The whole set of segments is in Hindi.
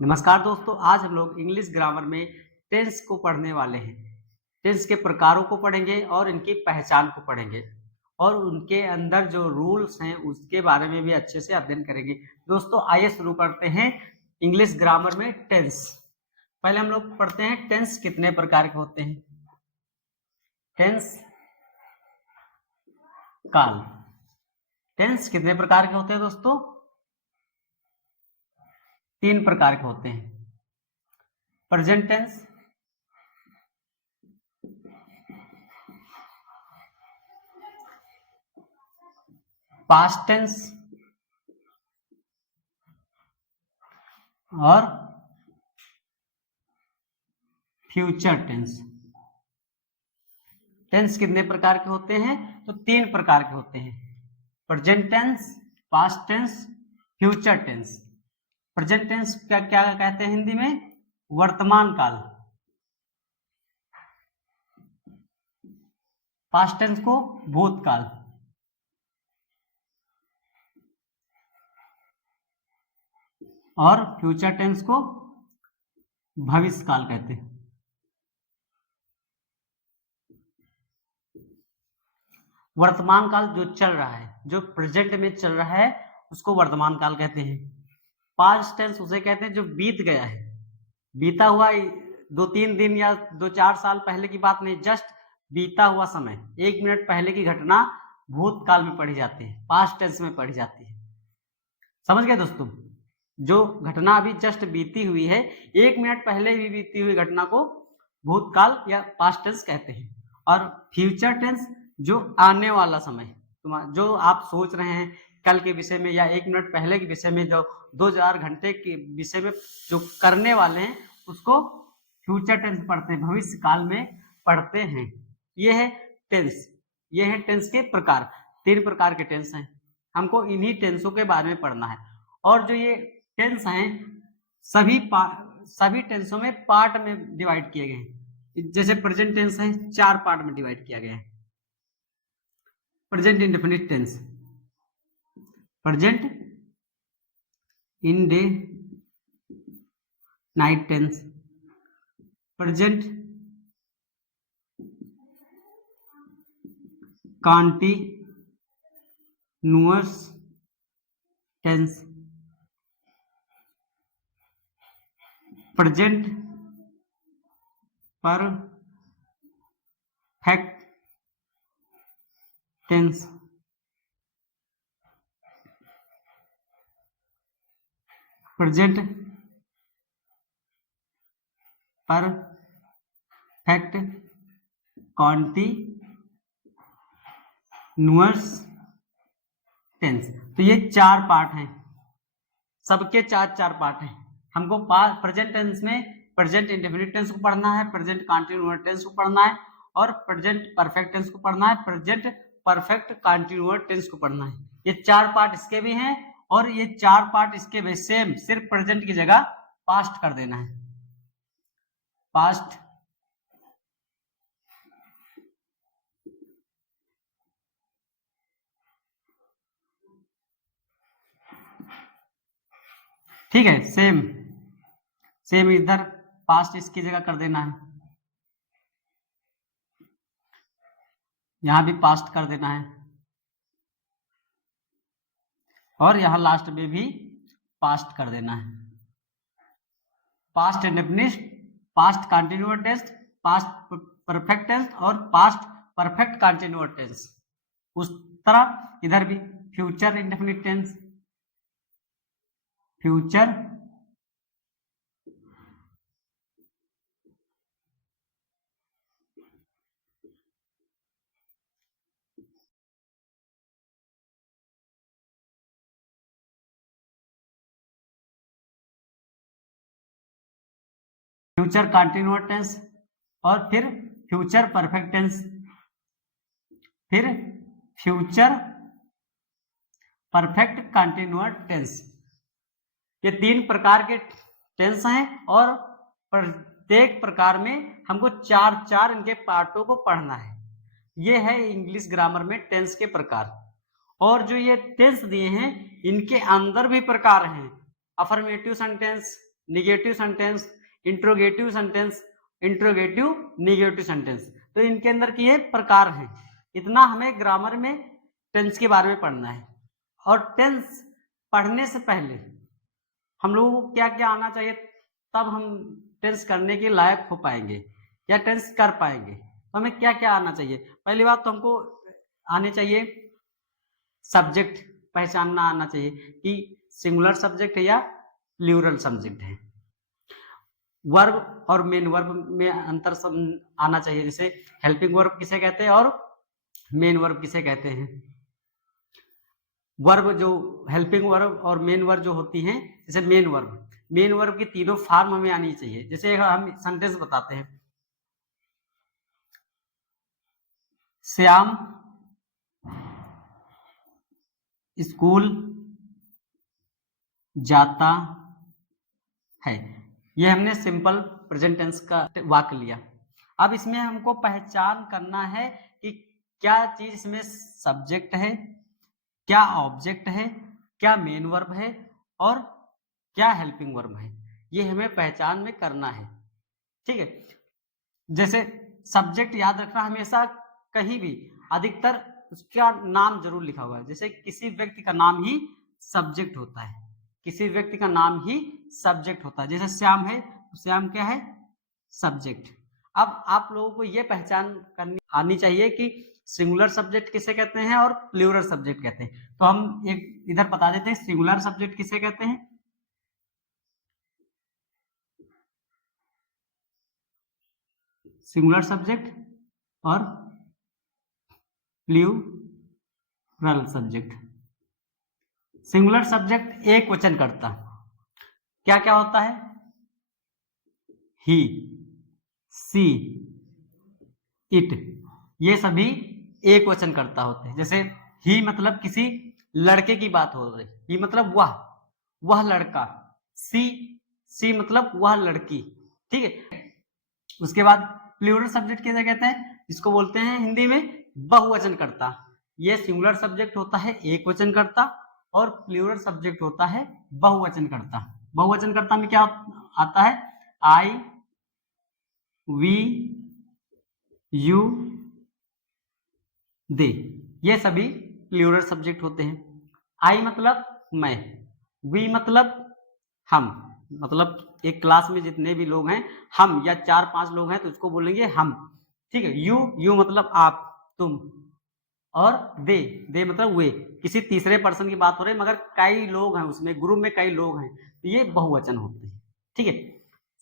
नमस्कार दोस्तों, आज हम लोग इंग्लिश ग्रामर में टेंस को पढ़ने वाले हैं। टेंस के प्रकारों को पढ़ेंगे और इनकी पहचान को पढ़ेंगे और उनके अंदर जो रूल्स हैं उसके बारे में भी अच्छे से अध्ययन करेंगे। दोस्तों आइए शुरू करते हैं इंग्लिश ग्रामर में टेंस। पहले हम लोग पढ़ते हैं टेंस कितने प्रकार के होते हैं। टेंस काल। टेंस कितने प्रकार के होते हैं दोस्तों? 3 प्रकार के होते हैं। प्रेजेंट टेंस, पास्ट टेंस और फ्यूचर टेंस। टेंस कितने प्रकार के होते हैं? तो 3 प्रकार के होते हैं। Present tense, past tense, future tense. Present tense क्या क्या कहते हैं हिंदी में? वर्तमान काल। पास्ट टेंस को भूतकाल और फ्यूचर टेंस को भविष्य काल कहते हैं। वर्तमान काल जो चल रहा है, जो प्रेजेंट में चल रहा है, उसको वर्तमान काल कहते हैं। पास्ट टेंस उसे कहते हैं जो बीत गया है, बीता हुआ 2-3 दिन या 2-4 साल पहले की बात नहीं, जस्ट बीता हुआ समय, 1 मिनट पहले की घटना भूतकाल में पढ़ी जाती है, पास्ट टेंस में पढ़ी जाती है। समझ गए दोस्तों? जो घटना अभी जस्ट बीती हुई है, 1 मिनट पहले भी बीती हुई घटना को भूतकाल या पास्ट टेंस कहते हैं। और फ्यूचर टेंस जो आने वाला समय, जो आप सोच रहे हैं कल के विषय में या 1 मिनट पहले के विषय में, जो 2-4 घंटे के विषय में जो करने वाले हैं, उसको फ्यूचर टेंस पढ़ते हैं, भविष्य काल में पढ़ते हैं। ये है टेंस। ये है टेंस के प्रकार। 3 प्रकार के टेंस हैं, हमको इन्हीं टेंसों के बारे में पढ़ना है। और जो ये टेंस हैं सभी टेंसों में पार्ट में डिवाइड किए गए हैं। जैसे प्रेजेंट टेंस है, 4 पार्ट में डिवाइड किया गया है। Present indefinite tense, present indefinite tense, present continuous tense, present perfect tense, present perfect continuous tense. तो ये 4 पार्ट हैं, सबके 4 पार्ट हैं। हमको प्रेजेंट टेंस में प्रेजेंट इंडेफिनिट टेंस को पढ़ना है, प्रेजेंट कॉन्टिन्यूअस टेंस को पढ़ना है और प्रेजेंट परफेक्ट टेंस को पढ़ना है, प्रेजेंट परफेक्ट कॉन्टिन्यूअस टेंस को पढ़ना है। ये 4 पार्ट इसके भी हैं और ये 4 पार्ट इसके भी सेम, सिर्फ प्रेजेंट की जगह पास्ट कर देना है। पास्ट, ठीक है, सेम इधर पास्ट इसकी जगह कर देना है, यहां भी पास्ट कर देना है और यहां लास्ट में भी पास्ट कर देना है। Past indefinite, past continuous tense, past perfect tense और पास्ट परफेक्ट कॉन्टिन्यूअस टेंस। उस तरह इधर भी future indefinite tense, future future continuous tense और फिर फ्यूचर परफेक्ट टेंस, फिर फ्यूचर परफेक्ट कॉन्टिन्यूअस टेंस। ये 3 प्रकार के टेंस हैं और प्रत्येक प्रकार में हमको 4 इनके पार्टों को पढ़ना है। ये है इंग्लिश ग्रामर में टेंस के प्रकार। और जो ये टेंस दिए हैं, इनके अंदर भी प्रकार हैं। Affirmative sentence, negative sentence, interrogative sentence, interrogative negative sentence. तो इनके अंदर की ये प्रकार हैं। इतना हमें ग्रामर में टेंस के बारे में पढ़ना है। और टेंस पढ़ने से पहले हम लोगों को क्या क्या आना चाहिए, तब हम टेंस करने के लायक हो पाएंगे या टेंस कर पाएंगे। तो हमें क्या क्या आना चाहिए? पहली बात तो हमको आनी चाहिए सब्जेक्ट पहचानना आना चाहिए कि सिंगुलर सब्जेक्ट है या प्लूरल सब्जेक्ट है। वर्ब और मेन वर्ब में अंतर आना चाहिए, जैसे हेल्पिंग वर्ब किसे कहते हैं और मेन वर्ब किसे कहते हैं। वर्ब जो हेल्पिंग वर्ब और मेन वर्ब जो होती हैं, जैसे मेन वर्ब की तीनों फॉर्म हमें आनी चाहिए। जैसे हम सेंटेंस बताते हैं, श्याम स्कूल जाता है। ये हमने सिंपल प्रेजेंट टेंस का वाक्य लिया। अब इसमें हमको पहचान करना है कि क्या चीज इसमें सब्जेक्ट है, क्या ऑब्जेक्ट है, क्या मेन वर्ब है और क्या हेल्पिंग वर्ब है। ये हमें पहचान में करना है, ठीक है। जैसे सब्जेक्ट याद रखना, हमेशा कहीं भी अधिकतर उसका नाम जरूर लिखा हुआ है। जैसे किसी व्यक्ति का नाम ही सब्जेक्ट होता है, किसी व्यक्ति का नाम ही सब्जेक्ट होता है। जैसे श्याम है तो श्याम क्या है? सब्जेक्ट। अब आप लोगों को यह पहचान करनी आनी चाहिए कि सिंगुलर सब्जेक्ट किसे कहते हैं और प्लूरल सब्जेक्ट कहते हैं। तो हम एक इधर बता देते हैं सिंगुलर सब्जेक्ट किसे कहते हैं। सिंगुलर सब्जेक्ट और प्लूरल सब्जेक्ट। सिंगुलर सब्जेक्ट एक वचन करता, क्या क्या होता है? ही, सी, इट, ये सभी एक वचन करता होते हैं। जैसे ही मतलब किसी लड़के की बात हो रही, ही मतलब वह लड़का, सी मतलब वह लड़की, ठीक है। उसके बाद प्लूरल सब्जेक्ट किसे कहते हैं? इसको बोलते हैं हिंदी में बहुवचन करता। ये सिंगुलर सब्जेक्ट होता है एक वचन करता और प्लूरल सब्जेक्ट होता है बहुवचन करता। बहुवचन करता में क्या आता है? आई, वी, यू, दे, ये सभी प्लूरल सब्जेक्ट होते हैं। आई मतलब मैं, वी मतलब हम, मतलब एक क्लास में जितने भी लोग हैं, हम या 4-5 लोग हैं तो उसको बोलेंगे हम, ठीक है। यू मतलब आप, तुम। और दे मतलब वे, किसी तीसरे पर्सन की बात हो रही है मगर कई लोग हैं उसमें, ग्रुप में कई लोग हैं, तो ये बहुवचन होते हैं, ठीक है।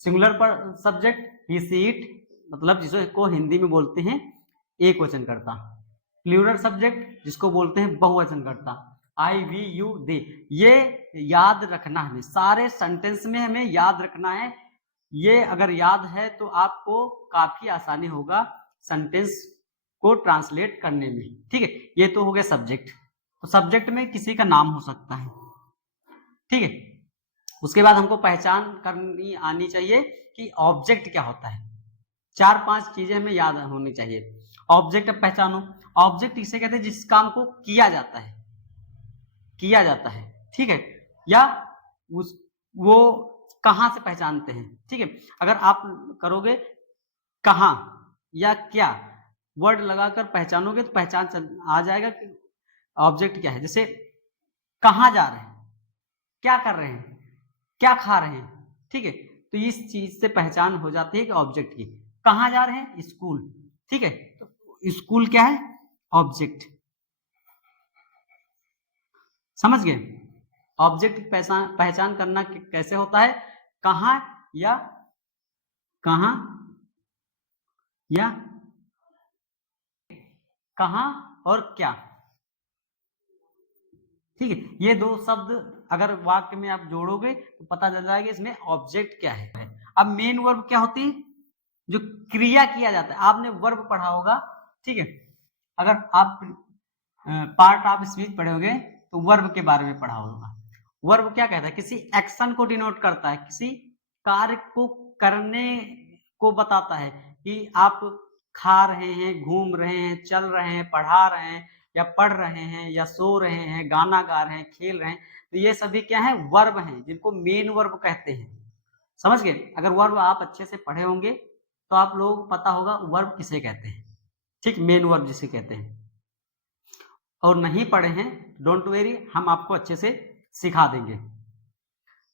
सिंगुलर पर सब्जेक्ट ही, सी, इट मतलब जिसको हिंदी में बोलते हैं एक वचन करता। प्लूरल सब्जेक्ट जिसको बोलते हैं बहुवचन करता, आई, वी, यू, दे। ये याद रखना हमें, सारे सेंटेंस में हमें याद रखना है। ये अगर याद है तो आपको काफी आसानी होगा सेंटेंस को ट्रांसलेट करने में, ठीक है। ये तो हो गया सब्जेक्ट। तो सब्जेक्ट में किसी का नाम हो सकता है, ठीक है। उसके बाद हमको पहचान करनी आनी चाहिए कि ऑब्जेक्ट क्या होता है। 4-5 चीजें हमें याद होनी चाहिए। ऑब्जेक्ट अब पहचानो, ऑब्जेक्ट इसे कहते हैं जिस काम को किया जाता है, ठीक है। या उस वो कहां से पहचानते हैं, ठीक है। अगर आप करोगे कहां या क्या वर्ड लगाकर पहचानोगे तो पहचान आ जाएगा कि ऑब्जेक्ट क्या है। जैसे कहां जा रहे हैं, क्या कर रहे हैं, क्या खा रहे हैं, ठीक है। तो इस चीज से पहचान हो जाती है कि ऑब्जेक्ट की। कहां जा रहे हैं? स्कूल, ठीक है। तो स्कूल क्या है? ऑब्जेक्ट। समझ गए? ऑब्जेक्ट पहचान करना कैसे होता है? कहां या कहां या कहां और क्या, ठीक है। ये दो शब्द अगर वाक्य में आप जोड़ोगे तो पता चल जाएगा इसमें ऑब्जेक्ट क्या है। अब मेन वर्ब क्या होती है? जो क्रिया किया जाता है। आपने वर्ब पढ़ा होगा, ठीक है। अगर आप पार्ट ऑफ स्पीच पढ़ोगे तो वर्ब के बारे में पढ़ा होगा। वर्ब क्या कहता है? किसी एक्शन को डिनोट करता है, किसी कार्य को करने को बताता है कि आप खा रहे हैं, घूम रहे हैं, चल रहे हैं, पढ़ा रहे हैं या पढ़ रहे हैं या सो रहे हैं, गाना गा रहे हैं, खेल रहे हैं। तो ये सभी क्या है? वर्ब हैं, जिनको मेन वर्ब कहते हैं। समझ गए? अगर वर्ब आप अच्छे से पढ़े होंगे तो आप लोगों को पता होगा वर्ब किसे कहते हैं, ठीक, मेन वर्ब जिसे कहते हैं। और नहीं पढ़े हैं, डोंट वेरी, हम आपको अच्छे से सिखा देंगे।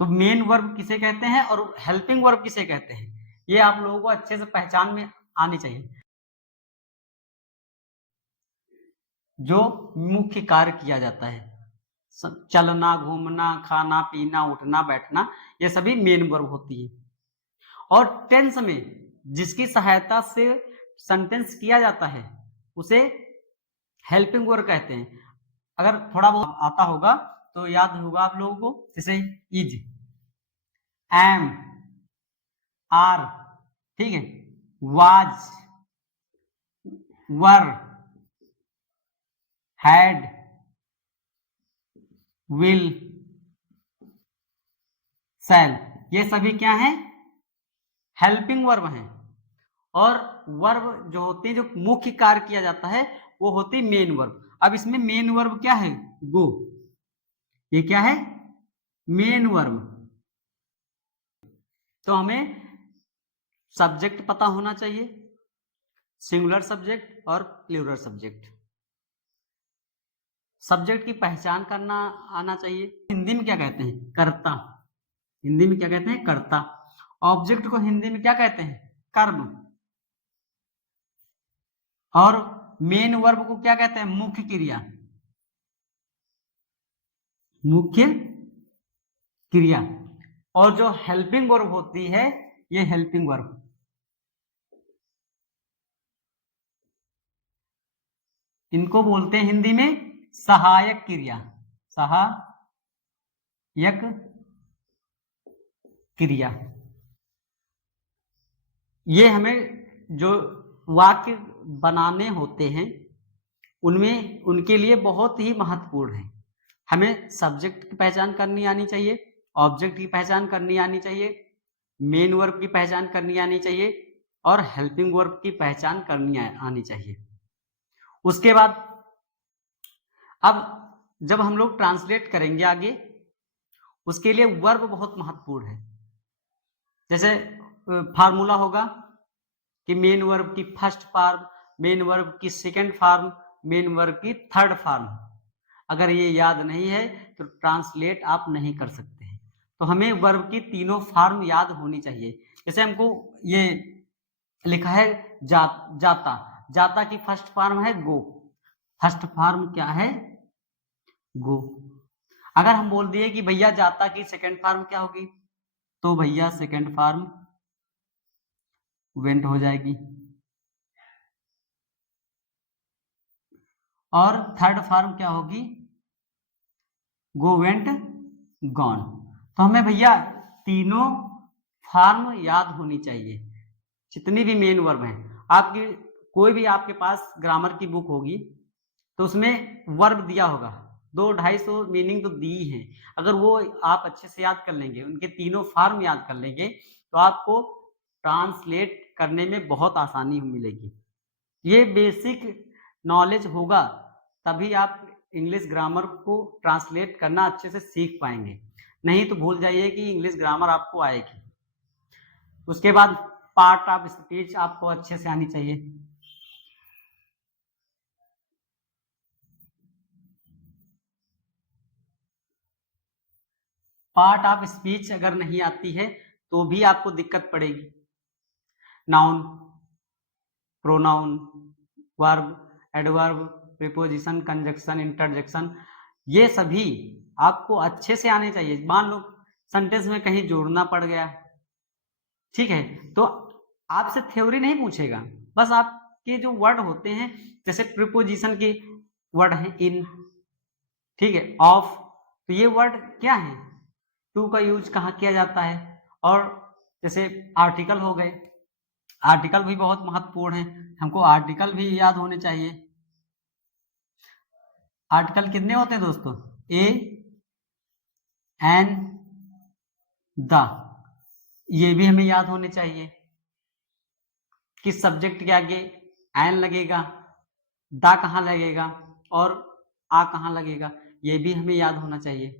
तो मेन वर्ब किसे कहते हैं और हेल्पिंग वर्ब किसे कहते हैं, ये आप लोगों को अच्छे से पहचान में आनी चाहिए। जो मुख्य कार्य किया जाता है, चलना, घूमना, खाना, पीना, उठना, बैठना, ये सभी मेन वर्ब होती है। और टेंस में जिसकी सहायता से सेंटेंस किया जाता है उसे हेल्पिंग वर्ब कहते हैं। अगर थोड़ा बहुत आता होगा तो याद होगा आप लोगों को, जैसे इज, एम, आर, ठीक है, वाज, वर, हैड, विल, शैल, ये सभी क्या हैं, हेल्पिंग वर्ब हैं। और वर्ब जो होते हैं, जो मुख्य कार्य किया जाता है, वो होती है मेन वर्ब। अब इसमें मेन वर्ब क्या है, गो, ये क्या है, मेन वर्ब। तो हमें सब्जेक्ट पता होना चाहिए, सिंगुलर सब्जेक्ट और प्लूरल सब्जेक्ट। सब्जेक्ट की पहचान करना आना चाहिए। हिंदी में क्या कहते हैं, कर्ता, हिंदी में क्या कहते हैं, कर्ता। ऑब्जेक्ट को हिंदी में क्या कहते हैं, कर्म। और मेन वर्ब को क्या कहते हैं, मुख्य क्रिया, मुख्य क्रिया। और जो हेल्पिंग वर्ब होती है, ये हेल्पिंग वर्ब, इनको बोलते हैं हिंदी में सहायक क्रिया, सहायक क्रिया। ये हमें जो वाक्य बनाने होते हैं उनमें, उनके लिए बहुत ही महत्वपूर्ण है। हमें सब्जेक्ट की पहचान करनी आनी चाहिए, ऑब्जेक्ट की पहचान करनी आनी चाहिए, मेन वर्ब की पहचान करनी आनी चाहिए और हेल्पिंग वर्ब की पहचान करनी आनी चाहिए। उसके बाद अब जब हम लोग ट्रांसलेट करेंगे आगे, उसके लिए वर्ब बहुत महत्वपूर्ण है। जैसे फार्मूला होगा कि मेन वर्ब की फर्स्ट फॉर्म, मेन वर्ब की सेकंड फॉर्म, मेन वर्ब की थर्ड फॉर्म। अगर ये याद नहीं है तो ट्रांसलेट आप नहीं कर सकते हैं। तो हमें वर्ब की तीनों फॉर्म याद होनी चाहिए। जैसे हमको ये लिखा है जाता, जाता की फर्स्ट फॉर्म है गो, फर्स्ट फॉर्म क्या है, गो। अगर हम बोल दिए कि भैया जाता की सेकंड फॉर्म क्या होगी, तो भैया सेकंड फॉर्म वेंट हो जाएगी। और थर्ड फॉर्म क्या होगी, गो, वेंट, गॉन। तो हमें भैया तीनों फॉर्म याद होनी चाहिए, जितनी भी मेन वर्ब हैं। आपकी कोई भी आपके पास ग्रामर की बुक होगी तो उसमें वर्ब दिया होगा, 200-250 मीनिंग तो दी है। अगर वो आप अच्छे से याद कर लेंगे, उनके तीनों फॉर्म याद कर लेंगे, तो आपको ट्रांसलेट करने में बहुत आसानी मिलेगी। ये बेसिक नॉलेज होगा तभी आप इंग्लिश ग्रामर को ट्रांसलेट करना अच्छे से सीख पाएंगे, नहीं तो भूल जाइए कि इंग्लिश ग्रामर आपको आएगी। उसके बाद पार्ट ऑफ स्पीच आपको अच्छे से आनी चाहिए। पार्ट ऑफ स्पीच अगर नहीं आती है तो भी आपको दिक्कत पड़ेगी। Noun, pronoun, verb, adverb, preposition, conjunction, interjection, ये सभी आपको अच्छे से आने चाहिए। मान लो सेंटेंस में कहीं जोड़ना पड़ गया, ठीक है, तो आपसे थ्योरी नहीं पूछेगा, बस आपके जो वर्ड होते हैं, जैसे प्रीपोजिशन के वर्ड है इन, ठीक है, ऑफ, तो ये वर्ड क्या है, टू का यूज कहाँ किया जाता है। और जैसे आर्टिकल हो गए, आर्टिकल भी बहुत महत्वपूर्ण है, हमको आर्टिकल भी याद होने चाहिए। आर्टिकल कितने होते हैं दोस्तों, ए, एन, द, ये भी हमें याद होने चाहिए। किस सब्जेक्ट के आगे एन लगेगा, द कहाँ लगेगा और आ कहाँ लगेगा, ये भी हमें याद होना चाहिए।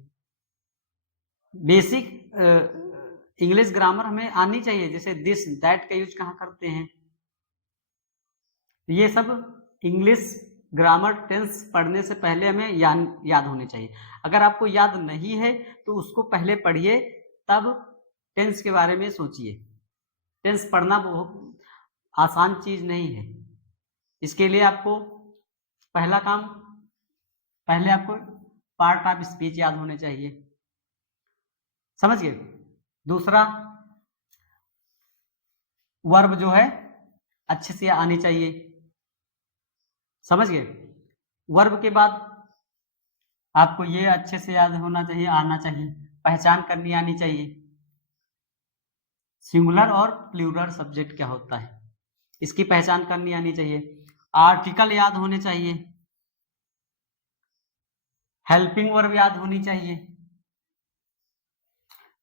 बेसिक इंग्लिश ग्रामर हमें आनी चाहिए, जैसे दिस दैट का यूज कहाँ करते हैं, ये सब इंग्लिश ग्रामर टेंस पढ़ने से पहले हमें याद होने चाहिए। अगर आपको याद नहीं है तो उसको पहले पढ़िए, तब टेंस के बारे में सोचिए। टेंस पढ़ना बहुत आसान चीज नहीं है। इसके लिए आपको पहला काम, पहले आपको पार्ट ऑफ स्पीच याद होने चाहिए, समझ गए। दूसरा, वर्ब जो है अच्छे से आनी चाहिए, समझ गए। वर्ब के बाद आपको ये अच्छे से याद होना चाहिए, आना चाहिए, पहचान करनी आनी चाहिए, सिंगुलर और प्लूरल सब्जेक्ट क्या होता है इसकी पहचान करनी आनी चाहिए, आर्टिकल याद होने चाहिए, हेल्पिंग वर्ब याद होनी चाहिए,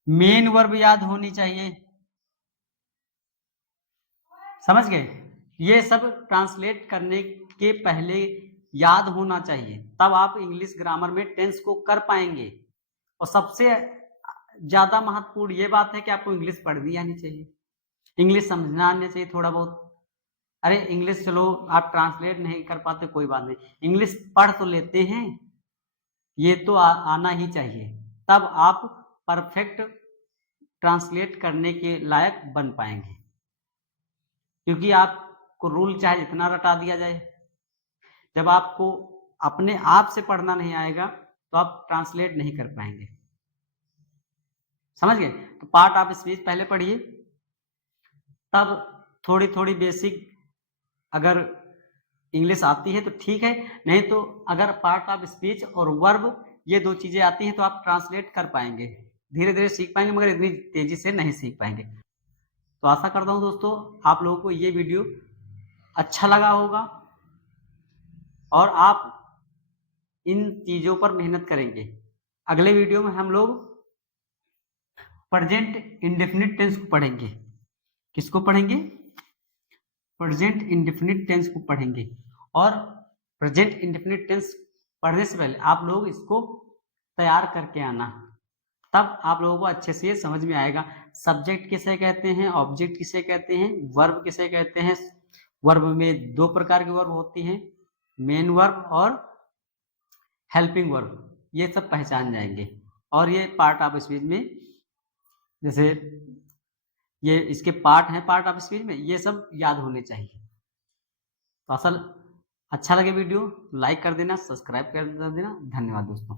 मेन वर्ब याद होनी चाहिए, समझ गए। ये सब ट्रांसलेट करने के पहले याद होना चाहिए, तब आप इंग्लिश ग्रामर में टेंस को कर पाएंगे। और सबसे ज्यादा महत्वपूर्ण ये बात है कि आपको इंग्लिश पढ़नी आनी चाहिए, इंग्लिश समझना आना चाहिए थोड़ा बहुत। अरे इंग्लिश चलो आप ट्रांसलेट नहीं कर पाते कोई बात नहीं, इंग्लिश पढ़ तो लेते हैं, ये तो आना ही चाहिए, तब आप परफेक्ट ट्रांसलेट करने के लायक बन पाएंगे। क्योंकि आपको रूल चाहे जितना रटा दिया जाए, जब आपको अपने आप से पढ़ना नहीं आएगा तो आप ट्रांसलेट नहीं कर पाएंगे, समझ गए। तो पार्ट ऑफ स्पीच पहले पढ़िए, तब थोड़ी थोड़ी बेसिक अगर इंग्लिश आती है तो ठीक है, नहीं तो अगर पार्ट ऑफ स्पीच और वर्ब ये दो चीजें आती हैं तो आप ट्रांसलेट कर पाएंगे, धीरे धीरे सीख पाएंगे, मगर इतनी तेजी से नहीं सीख पाएंगे। तो आशा करता हूं दोस्तों आप लोगों को ये वीडियो अच्छा लगा होगा और आप इन चीजों पर मेहनत करेंगे। अगले वीडियो में हम लोग प्रेजेंट इंडेफिनिट टेंस को पढ़ेंगे। किसको पढ़ेंगे? प्रेजेंट इंडेफिनिट टेंस को पढ़ेंगे। और प्रेजेंट इंडेफिनिट टेंस पढ़ने से पहले आप लोग इसको तैयार करके आना, तब आप लोगों को अच्छे से समझ में आएगा सब्जेक्ट किसे कहते हैं, ऑब्जेक्ट किसे कहते हैं, वर्ब किसे कहते हैं। वर्ब में दो प्रकार के वर्ब होती हैं, मेन वर्ब और हेल्पिंग वर्ब, ये सब पहचान जाएंगे। और ये पार्ट ऑफ स्पीच में, जैसे ये इसके पार्ट हैं पार्ट ऑफ स्पीच में, ये सब याद होने चाहिए। तो असल अच्छा लगे वीडियो लाइक कर देना, सब्सक्राइब कर देना। धन्यवाद दोस्तों।